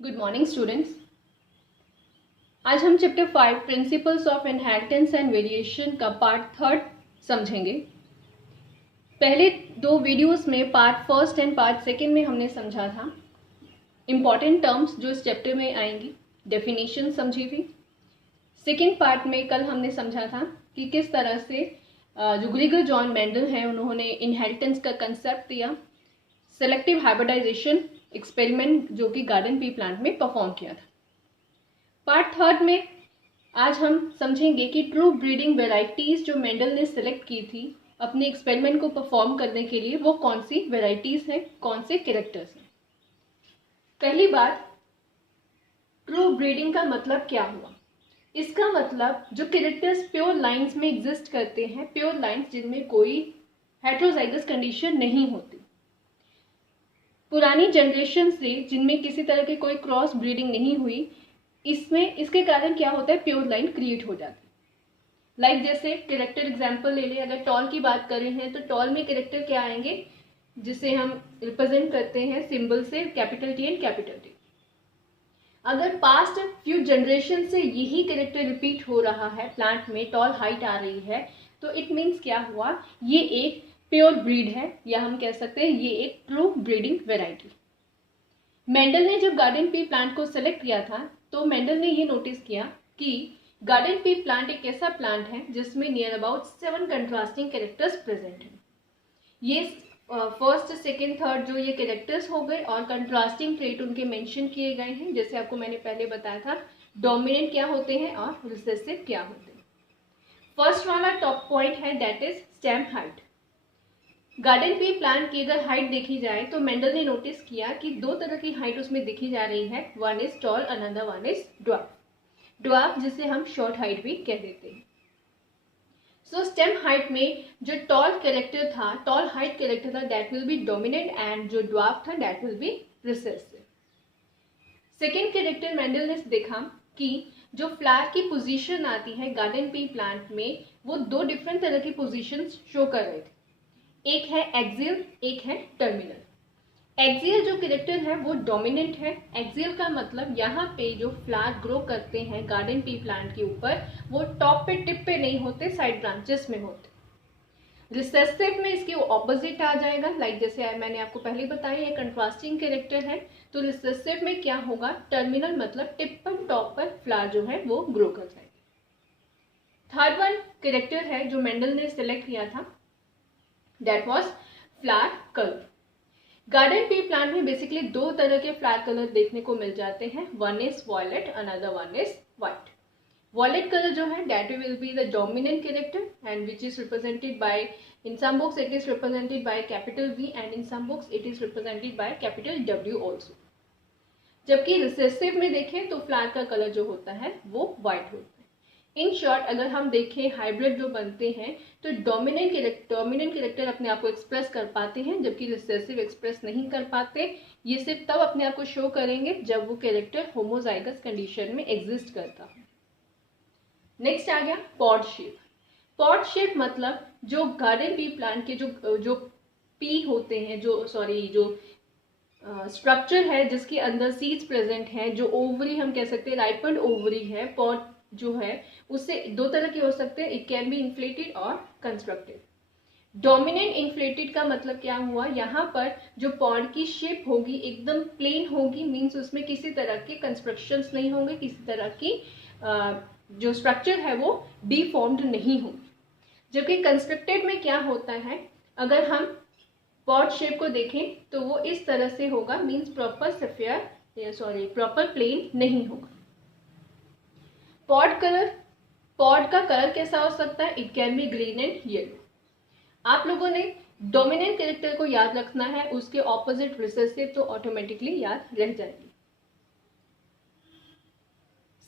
Good morning students. आज हम chapter 5 principles of inheritance and variation का पार्ट 3 समझेंगे। पहले दो वीडियोस में पार्ट 1 एंड पार्ट 2 में हमने समझा था इम्पॉर्टेंट टर्म्स जो इस चैप्टर में आएंगी, डेफिनेशन समझी थी। सेकेंड पार्ट में कल हमने समझा था कि किस तरह से जो ग्रीगर जॉन मेंडल हैं उन्होंने इनहेरिटेंस का कंसेप्ट दिया, सेलेक्टिव हाइब्रिडाइजेशन एक्सपेरिमेंट जो कि गार्डन पी प्लांट में परफॉर्म किया था। पार्ट 3 में आज हम समझेंगे कि ट्रू ब्रीडिंग वेराइटीज जो मेंडल ने सिलेक्ट की थी अपने एक्सपेरिमेंट को परफॉर्म करने के लिए, वो कौन सी वेराइटीज हैं, कौन से कैरेक्टर्स हैं। पहली बात, ट्रू ब्रीडिंग का मतलब क्या हुआ। इसका मतलब जो कैरेक्टर्स प्योर लाइंस में एग्जिस्ट करते हैं, प्योर लाइंस जिनमें कोई हेटेरोजाइगस कंडीशन नहीं होती, पुरानी जनरेशन से जिनमें किसी तरह की कोई क्रॉस ब्रीडिंग नहीं हुई, इसके कारण क्या होता है, प्योर लाइन क्रिएट हो जाती है। लाइक जैसे कैरेक्टर एग्जांपल ले लें, अगर टॉल की बात कर रहे हैं तो टॉल में कैरेक्टर क्या आएंगे जिसे हम रिप्रेजेंट करते हैं सिंबल से, capital T and capital T. अगर पास्ट फ्यू जनरेशन से यही कैरेक्टर रिपीट हो रहा है, प्लांट में टॉल हाइट आ रही है, तो इट मीन्स क्या हुआ, ये एक प्योर ब्रीड है, या हम कह सकते हैं ये एक ट्रू ब्रीडिंग वेराइटी। मेंडल ने जब गार्डन पी प्लांट को सिलेक्ट किया था तो मेंडल ने ये नोटिस किया कि गार्डन पी प्लांट एक ऐसा प्लांट है जिसमें near about 7 contrasting characters present हैं। ये फर्स्ट, सेकेंड, थर्ड जो ये कैरेक्टर्स हो गए और कंट्रास्टिंग ट्रेट उनके मेंशन किए गए हैं। जैसे आपको मैंने पहले बताया था, डोमिनेंट क्या होते हैं और रिसेसिव क्या होते हैं। फर्स्ट वाला टॉप पॉइंट है, that is stem height. Garden pea plant की अगर हाइट देखी जाए तो मेंडल ने नोटिस किया कि दो तरह की हाइट उसमें देखी जा रही है, one is tall, another one is dwarf. Dwarf जिसे हम शॉर्ट हाइट भी कह देते हैं। सो स्टेम हाइट में जो टॉल कैरेक्टर था, टॉल हाइट कैरेक्टर था, that will B dominant, and जो ड्वार्फ था that will B recessive. Second character Mendel ने देखा कि जो फ्लावर की पोजीशन आती है गार्डन पी प्लांट में, वो दो डिफरेंट तरह की पोजीशन शो कर रहे थे। एक है एक्सियल, एक है टर्मिनल। एक्सियल जो कैरेक्टर है वो डोमिनेंट है। एक्सियल का मतलब यहाँ पे जो फ्लावर ग्रो करते हैं गार्डन पी प्लांट के ऊपर, वो टॉप पे, टिप पे नहीं होते, साइड ब्रांचेस में होते। रिसेसिव में इसके ऑपोजिट आ जाएगा, लाइक जैसे मैंने आपको पहले बताया ये कंट्रास्टिंग कैरेक्टर है। तो रिसेसिव में क्या होगा, टर्मिनल मतलब टिप पर, टॉप पर फ्लावर जो है वो ग्रो कर जाएगी। थर्ड वन कैरेक्टर है जो मेंडल ने सिलेक्ट किया था, that was flower colour. Garden pea plant में बेसिकली दो तरह के फ्लावर कलर देखने को मिल जाते हैं, one is violet, another one is white. Violet colour जो है that will be the dominant character and which is represented by, in some books it is represented by capital V and in some books it is represented by capital W also. जबकि recessive में देखें तो flower का colour जो होता है वो white होता है। इन शॉर्ट अगर हम देखें हाइब्रिड जो बनते हैं तो डोमिनेंट कैरेक्टर अपने आप को एक्सप्रेस कर पाते हैं, जबकि रिसेसिव एक्सप्रेस नहीं कर पाते। ये सिर्फ तब अपने आप को शो करेंगे जब वो कैरेक्टर होमोजाइगस कंडीशन में एग्जिस्ट करता है। नेक्स्ट आ गया पॉड शेप। पॉड शेप मतलब जो गार्डन पी प्लांट के जो पी होते हैं, जो स्ट्रक्चर है जिसके अंदर सीड्स प्रेजेंट हैं, जो ओवरी हम कह सकते हैं राइपन्ड ओवरी है, पॉड जो है उससे दो तरह के हो सकते हैं, इट कैन बी इन्फ्लेटेड और कंस्ट्रक्टेड। डोमिनेंट इन्फ्लेटेड का मतलब क्या हुआ, यहाँ पर जो पॉड की शेप होगी एकदम प्लेन होगी, मींस उसमें किसी तरह के कंस्ट्रक्शंस नहीं होंगे, किसी तरह की जो स्ट्रक्चर है वो डिफॉर्म्ड नहीं होगी। जबकि कंस्ट्रक्टेड में क्या होता है, अगर हम पॉड शेप को देखें तो वो इस तरह से होगा, मींस प्रॉपर प्लेन नहीं होगा। पॉड का कलर कैसा हो सकता है, it can be green and yellow. आप लोगों ने डोमिनेंट कैरेक्टर को याद रखना है, उसके ऑपोजिट रिसेसिव तो ऑटोमेटिकली याद रह जाएगी।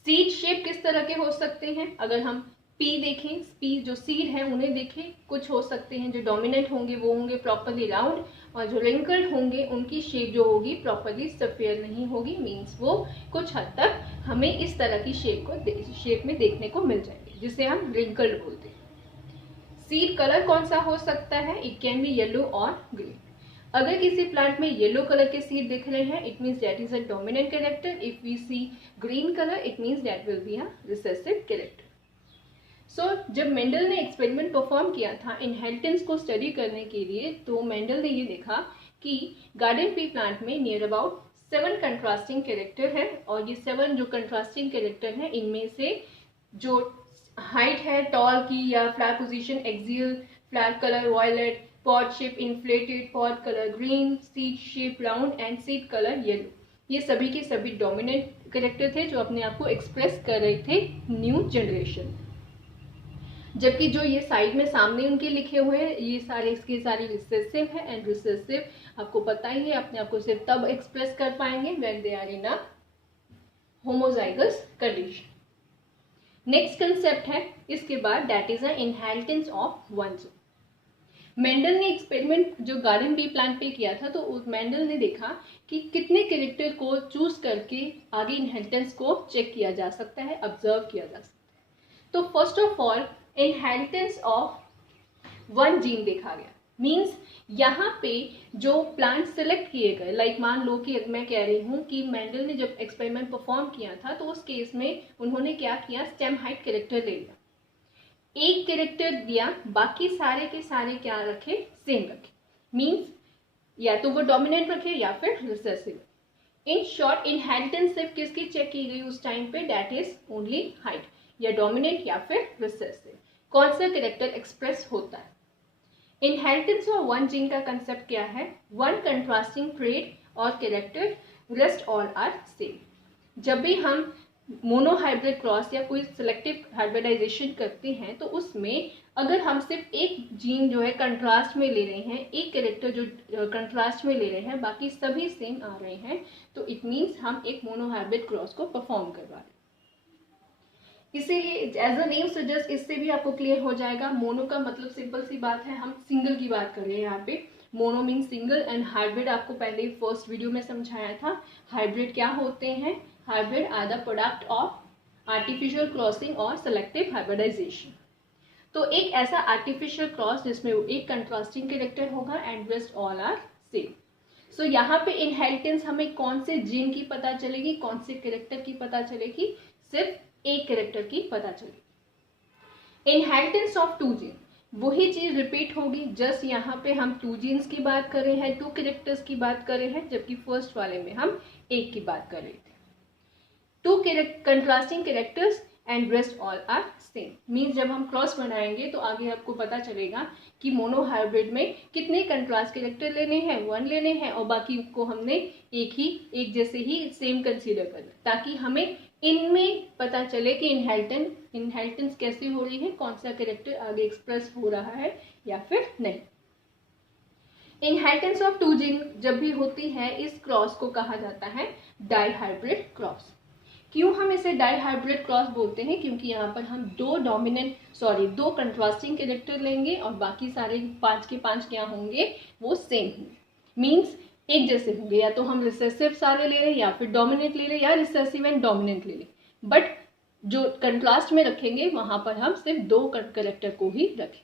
सीड शेप किस तरह के हो सकते हैं, अगर हम पी देखें, पी जो सीड है उन्हें देखें, कुछ हो सकते हैं जो डोमिनेंट होंगे वो होंगे प्रॉपरली राउंड, और जो रिंकल्ड होंगे उनकी शेप जो होगी प्रॉपरली सफेयर नहीं होगी, मींस वो कुछ हद तक हमें इस तरह की शेप में देखने को मिल जाएगी, जिसे हम रिंकल्ड बोलते हैं। सीड कलर कौन सा हो सकता है, इट कैन बी येलो और ग्रीन। अगर किसी प्लांट में येलो कलर के सीड दिख रहे हैं, it means that is a dominant character. If we see green colour, it means that will be a recessive character. So जब मेंडल ने एक्सपेरिमेंट परफॉर्म किया था इनहेरिटेंस को स्टडी करने के लिए, तो मेंडल ने ये देखा कि गार्डन पी प्लांट में नियर अबाउट 7 कंट्रास्टिंग कैरेक्टर है, और ये 7 जो कंट्रास्टिंग कैरेक्टर हैं इनमें से जो हाइट है टॉल की या flower position axial, flower colour violet, pod shape inflated, pod colour green, seed shape round and seed colour yellow, ये सभी के सभी डोमिनेंट कैरेक्टर थे जो अपने आप को एक्सप्रेस कर रहे थे न्यू जनरेशन. जबकि जो ये साइड में सामने उनके लिखे हुए हैं ये सारे इसके सारे रिसेसिव है, एंड रिसेसिव आपको पता ही है अपने आप को सिर्फ तब एक्सप्रेस कर पाएंगे when they are in a homozygous condition. Next concept है इसके बाद, that is a inheritance of one gene. Mendel ने एक्सपेरिमेंट जो गार्डन बी प्लांट पे किया था, तो मेंडल ने देखा कि कितने कैरेक्टर को चूज करके आगे इनहेरिटेंस को चेक किया जा सकता है, ऑब्जर्व किया जा सकता है. तो first of all inheritance of one gene देखा गया. मीन्स यहाँ पे जो प्लांट सिलेक्ट किए गए, लाइक मान लो कि मैं कह रही हूँ कि मेंडल ने जब एक्सपेरिमेंट परफॉर्म किया था तो उस केस में उन्होंने क्या किया, स्टेम हाइट कैरेक्टर ले लिया, एक कैरेक्टर दिया, बाकी सारे के सारे क्या रखे, सेम रखे. मीन्स या तो वो डोमिनेंट रखे या फिर रिसेसिव. इन शॉर्ट इनहेरिटेंस सिर्फ किसकी चेक की गई उस टाइम पे, दैट इज ओनली हाइट, या डोमिनेंट या फिर रिसेसिव, कौन सा कैरेक्टर एक्सप्रेस होता है. इनहेरिटेंस ऑफ वन जीन का कंसेप्ट क्या है, वन कंट्रास्टिंग ट्रेट और character, rest all are same. जब भी हम मोनोहाइब्रिड क्रॉस या कोई सिलेक्टिव हाइब्रिडाइजेशन करते हैं तो उसमें अगर हम सिर्फ एक जीन जो है कंट्रास्ट में ले रहे हैं, एक कैरेक्टर जो कंट्रास्ट में ले रहे हैं, बाकी सभी सेम आ रहे हैं, तो इट मीन्स हम एक मोनोहाइब्रिड क्रॉस को परफॉर्म करवा रहे हैं. इसीलिए एज अ नेम सजेस्ट, इससे भी आपको क्लियर हो जाएगा. मोनो का मतलब सिंपल सी बात है, हम सिंगल की बात कर रहे हैं यहाँ पे. Mono mean single, and hybrid आपको पहले ही फर्स्ट वीडियो में समझाया था. हाइब्रिड क्या होते हैं, hybrid are the product of artificial crossing और सेलेक्टिव हाइब्रिडाइजेशन. तो एक ऐसा आर्टिफिशियल क्रॉस जिसमें एक कंट्रास्टिंग कैरेक्टर होगा and rest all are same. So यहाँ पे इनहेरिटेंस हमें कौन से जीन की पता चलेगी, कौन से कैरेक्टर की पता चलेगी, सिर्फ एक कैरेक्टर की पता चलेगी. इनहेरिटेंस ऑफ टू जीन, वही चीज रिपीट होगी, जस्ट यहाँ पे हम टू जीन्स की बात कर रहे हैं, टू कैरेक्टर्स की बात कर रहे हैं, जबकि फर्स्ट वाले में हम एक की बात कर रहे थे. Two contrasting characters and rest all are same. Means जब हम क्रॉस बनाएंगे तो आगे आपको पता चलेगा कि मोनोहाइब्रिड में कितने कंट्रास्ट कैरेक्टर लेने हैं, 1 लेने हैं, और बाकी को हमने एक जैसे ही सेम कंसीडर करना, ताकि हमें इनमें पता चले कि इनहेरिटेंस कैसे हो रही है, कौन सा कैरेक्टर आगे एक्सप्रेस हो रहा है या फिर नहीं. इनहेरिटेंस ऑफ टू जीन जब भी होती है, इस क्रॉस को कहा जाता है डाइहाइब्रिड क्रॉस. क्यों हम इसे डाइहाइब्रिड क्रॉस बोलते हैं, क्योंकि यहाँ पर हम दो कंट्रास्टिंग कैरेक्टर लेंगे और बाकी सारे 5 के 5 क्या होंगे, वो सेम होंगे. मीन्स एक जैसे होंगे, या तो हम रिसेसिव सारे ले लें या फिर डोमिनेंट ले लें, या रिसेसिव एंड डोमिनेंट ले लें, बट जो कंट्रास्ट में रखेंगे वहां पर हम सिर्फ 2 कैरेक्टर को ही रखें.